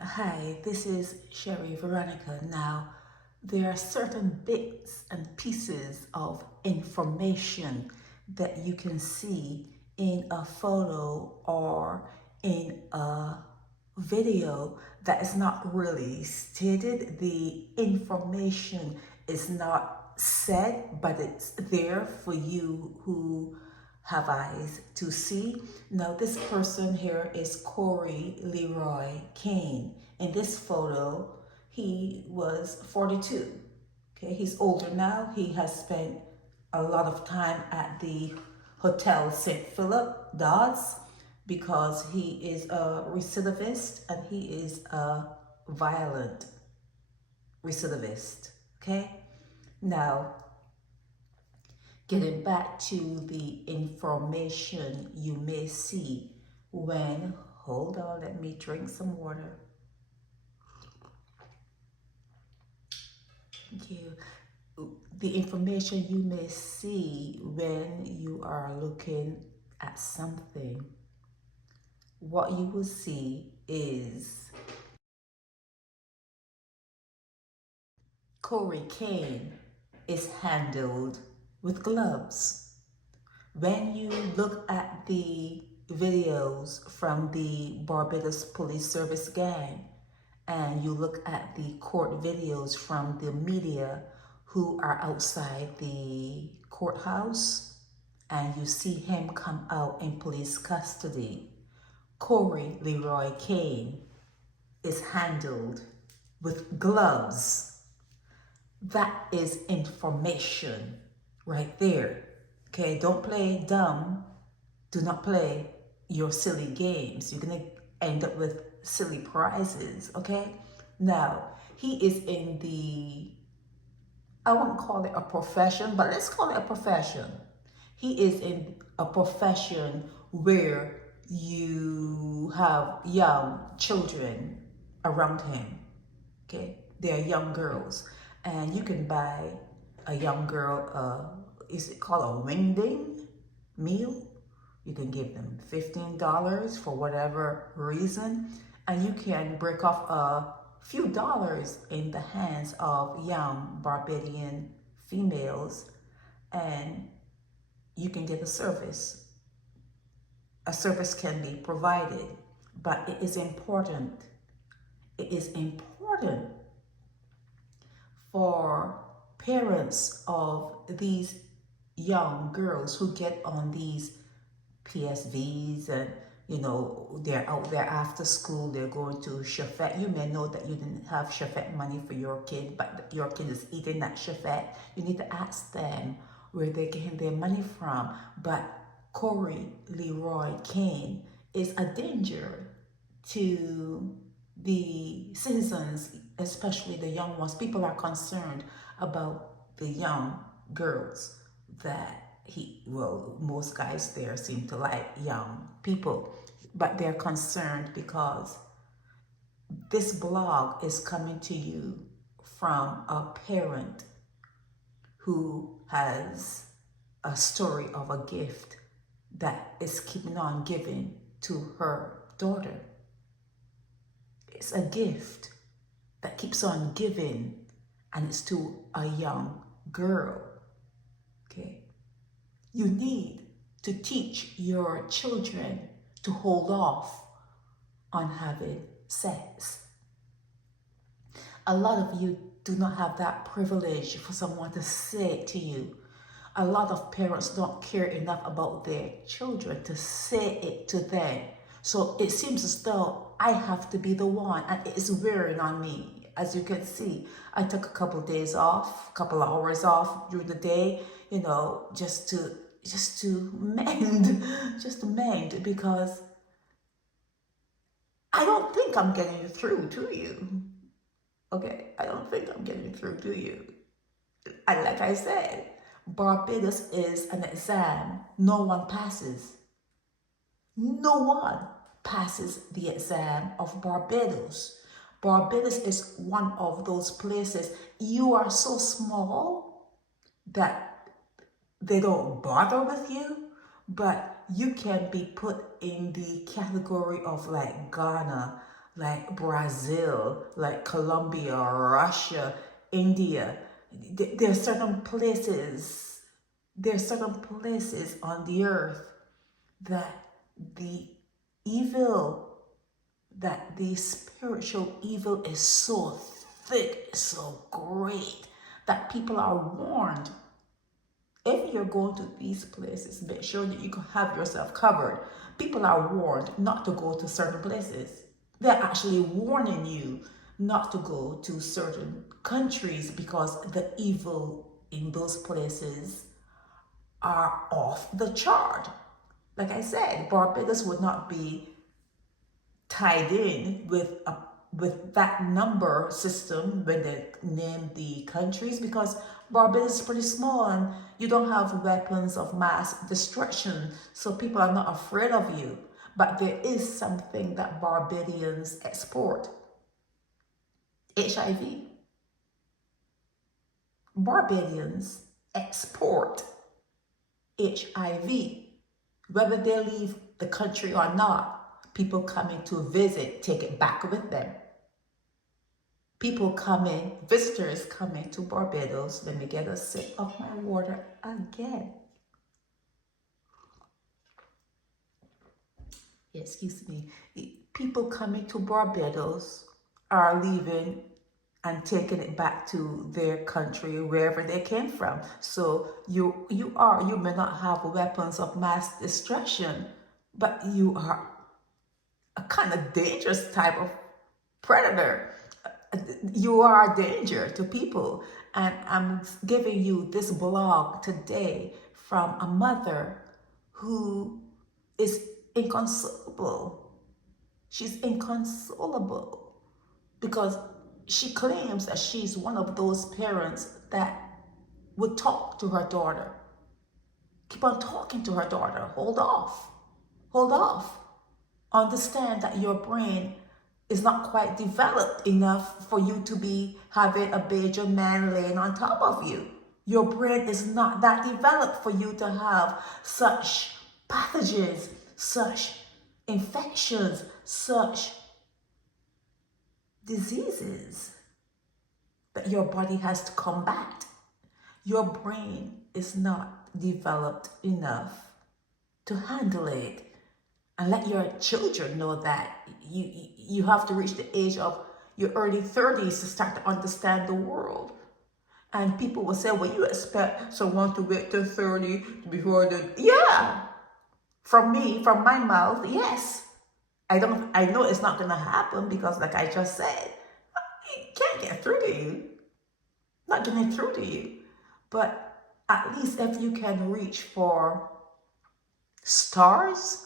Hi, this is Sherry Veronica. Now, there are certain bits and pieces of information that you can see in a photo or in a video that is not really stated. The information is not said, but it's there for you who have eyes to see. Now, this person here is Corey Leroy Cain. In this photo, he was 42. Okay, he's older now. He has spent a lot of time at the Hotel St. Philip Dodds because he is a recidivist and he is a violent recidivist. Okay, now getting back to the information you may see when, hold on, let me drink some water. Thank you. The information you may see when you are looking at something, what you will see is Corey Cain is handled with gloves. When you look at the videos from the Barbados Police Service gang and you look at the court videos from the media who are outside the courthouse and you see him come out in police custody, Corey Leroy Cain is handled with gloves. That is information right there. Okay, don't play dumb. Do not play your silly games. You're going to end up with silly prizes, okay? Now, he is in the, I won't call it a profession, but let's call it a profession. He is in a profession where you have young children around him, okay? They're young girls. And you can buy a young girl, is it called a wingding meal? You can give them $15 for whatever reason, and you can break off a few dollars in the hands of young Barbadian females, and you can get a service. A service can be provided, but it is important. It is important for parents of these young girls who get on these PSVs and they're out there after school, they're going to Shafet. You may know that you didn't have Shafet money for your kid, but your kid is eating that Shafet. You need to ask them where they're getting their money from. But Corey Leroy Cain is a danger to the citizens, especially the young ones. People are concerned about the young girls that most guys there seem to like young people, but they're concerned because this blog is coming to you from a parent who has a story of a gift that is keeping on giving to her daughter. It's a gift that keeps on giving, and it's to a young girl. Okay? You need to teach your children to hold off on having sex. A lot of you do not have that privilege for someone to say it to you. A lot of parents don't care enough about their children to say it to them. So it seems as though I have to be the one, and it is wearing on me. As you can see, I took a couple of days off, a couple of hours off during the day, just to mend, because I don't think I'm getting through to you. Okay, I don't think I'm getting through to you. And like I said, Barbados is an exam no one passes. No one passes the exam of Barbados. Barbados is one of those places you are so small that they don't bother with you, but you can be put in the category of like Ghana, like Brazil, like Colombia, Russia, India. There are certain places, on the earth that the evil, that the spiritual evil is so thick, so great, that people are warned. If you're going to these places, make sure that you can have yourself covered. People are warned not to go to certain places. They're actually warning you not to go to certain countries because the evil in those places are off the chart. Like I said, Barbados would not be tied in with that number system when they name the countries, because Barbados is pretty small and you don't have weapons of mass destruction, so people are not afraid of you. But there is something that Barbadians export: HIV. Barbadians export HIV. Whether they leave the country or not, people coming to visit take it back with them. People coming, visitors coming to Barbados. Let me get a sip of my water again. Excuse me. People coming to Barbados are leaving and taking it back to their country, wherever they came from. So you may not have weapons of mass destruction, but you are a kind of dangerous type of predator. You are a danger to people. And I'm giving you this blog today from a mother who is inconsolable. She's inconsolable because she claims that she's one of those parents that would talk to her daughter. Keep on talking to her daughter. Hold off. Hold off. Understand that your brain is not quite developed enough for you to be having a Bajan man laying on top of you. Your brain is not that developed for you to have such pathogens, such infections, such diseases that your body has to combat. Your brain is not developed enough to handle it. And let your children know that you have to reach the age of your early 30s to start to understand the world. And people will say, well, you expect someone to wait till 30 before the... Yeah, from my mouth, yes. I know it's not going to happen because, like I just said, it can't get through to you. Not getting through to you. But at least if you can reach for stars,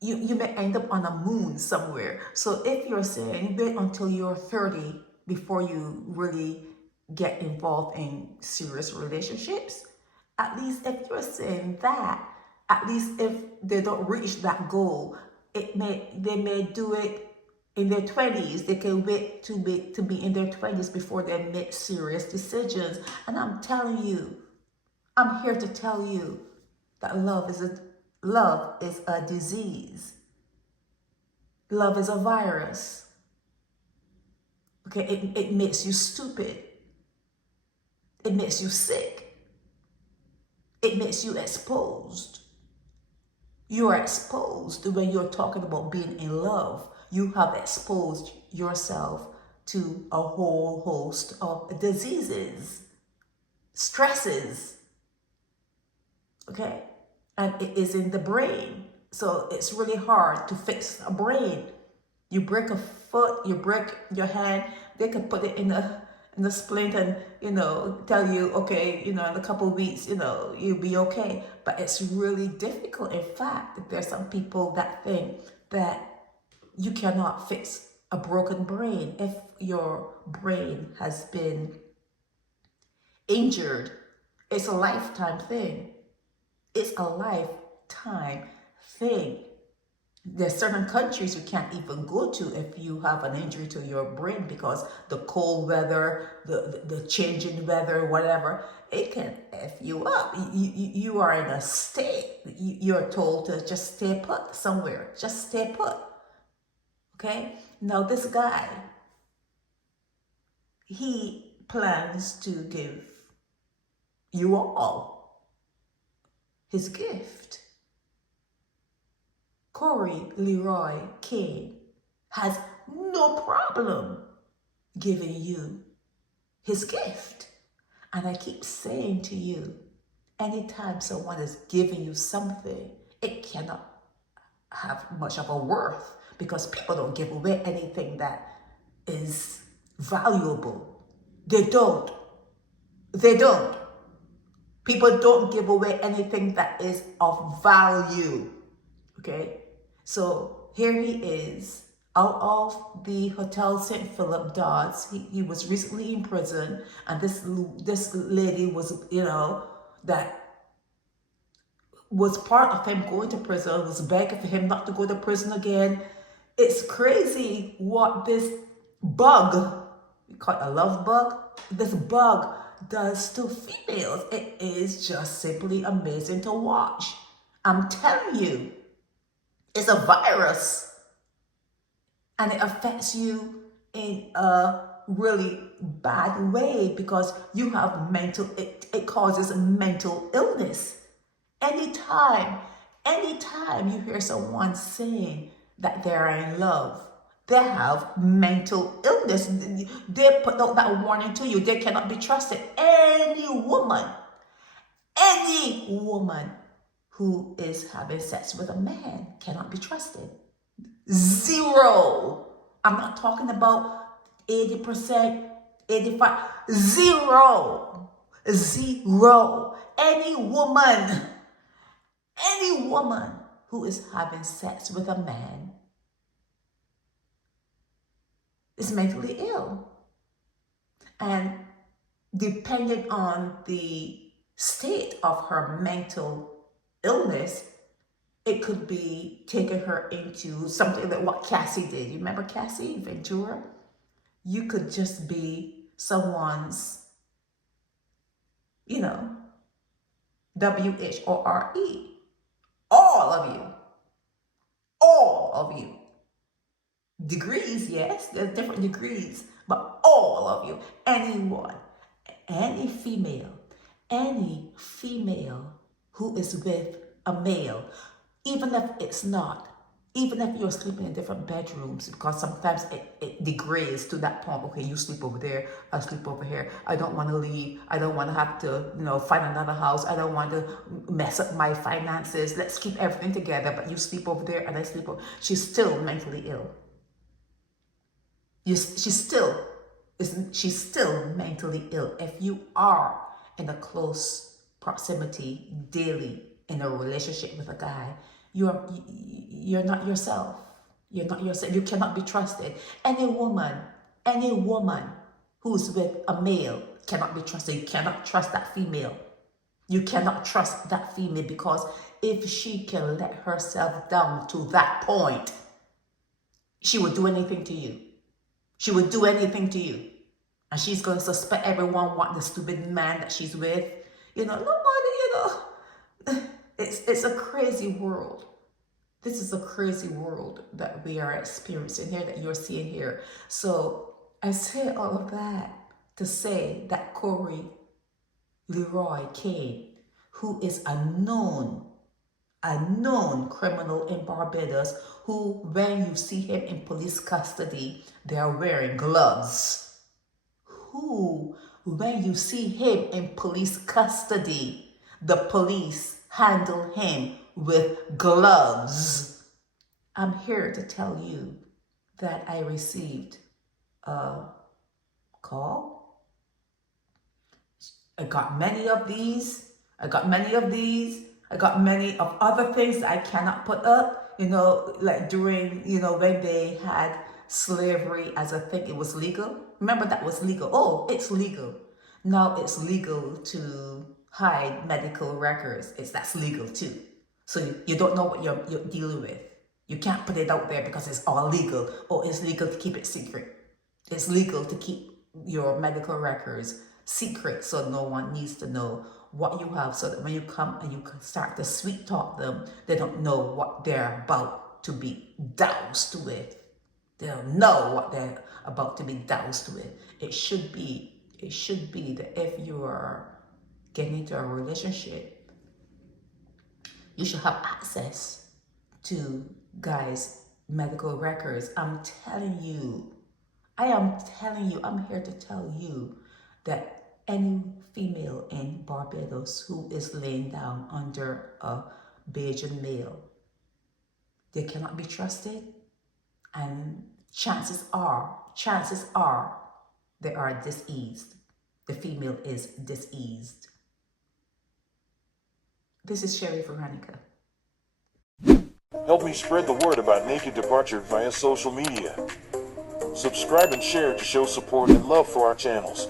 you may end up on a moon somewhere. So if you're saying wait until you're 30 before you really get involved in serious relationships, at least if you're saying that, at least if they don't reach that goal, they may do it in their 20s. They can wait to be in their 20s before they make serious decisions. And I'm telling you, I'm here to tell you that love is a disease. Love is a virus. Okay, it makes you stupid. It makes you sick. It makes you exposed. You are exposed when you're talking about being in love. You have exposed yourself to a whole host of diseases, stresses. Okay? And it is in the brain. So it's really hard to fix a brain. You break a foot, you break your hand, they can put it in the splint and, tell you, okay, in a couple of weeks, you'll be okay. But it's really difficult. In fact, there's some people that think that you cannot fix a broken brain if your brain has been injured. It's a lifetime thing. It's a lifetime thing. There's certain countries you can't even go to if you have an injury to your brain because the cold weather, the changing weather, whatever, it can F you up. You are in a state, you're told to just stay put somewhere. Just stay put. Okay? Now this guy, he plans to give you all his gift. Leroy Cain has no problem giving you his gift. And I keep saying to you, anytime someone is giving you something, it cannot have much of a worth because people don't give away anything that is valuable. They don't. They don't. People don't give away anything that is of value. Okay? So here he is out of the Hotel St. Philip Dodds. He was recently in prison, and this lady was, that was part of him going to prison, was begging for him not to go to prison again. It's crazy what this bug, we call it a love bug, this bug does to females. It is just simply amazing to watch. I'm telling you, it's a virus, and it affects you in a really bad way because you have it causes mental illness. Anytime you hear someone saying that they're in love, they have mental illness. They put out that warning to you. They cannot be trusted. Any woman who is having sex with a man cannot be trusted. Zero. I'm not talking about 80%, 85%. Zero. Any woman who is having sex with a man is mentally ill. And depending on the state of her mental illness, it could be taking her into something like what Cassie did. You remember Cassie Ventura? You could just be someone's, WHORE. All of you. Degrees, yes, there's different degrees, but all of you, anyone, any female who is with a male, even if you're sleeping in different bedrooms, because sometimes it degrades to that point. Okay, you sleep over there, I sleep over here. I don't want to leave. I don't want to have to, find another house. I don't want to mess up my finances. Let's keep everything together. But you sleep over there and I sleep over. She's still mentally ill. She's still mentally ill. If you are in a close proximity daily in a relationship with a guy, you're not yourself. You're not yourself. You cannot be trusted. Any woman who's with a male cannot be trusted. You cannot trust that female. You cannot trust that female because if she can let herself down to that point, she would do anything to you. She would do anything to you. And she's going to suspect everyone what the stupid man that she's with. It's a crazy world. This is a crazy world that we are experiencing here, that you're seeing here. So I say all of that to say that Leroy Cain, who is a known criminal in Barbados, who, when you see him in police custody, they are wearing gloves. Who, when you see him in police custody, the police handle him with gloves. I'm here to tell you that I received a call. I got many of these. I got many of other things that I cannot put up, like during, when they had slavery as a thing, it was legal. Remember that was legal. Oh, it's legal. Now it's legal to hide medical records. That's legal too. So you don't know what you're dealing with. You can't put it out there because it's all legal. Oh, it's legal to keep it secret. It's legal to keep your medical records secret so no one needs to know what you have, so that when you come and you start to sweet talk them, they don't know what they're about to be doused with. They'll know what they're about to be doused with. It should be that if you are getting into a relationship, you should have access to guys' medical records. I'm telling you, I'm here to tell you that any female in Barbados who is laying down under a Bajan male, they cannot be trusted, and chances are they are diseased. The female is diseased. This is Sherry Veronica. Help me spread the word about Naked Departure via social media. Subscribe and share to show support and love for our channels.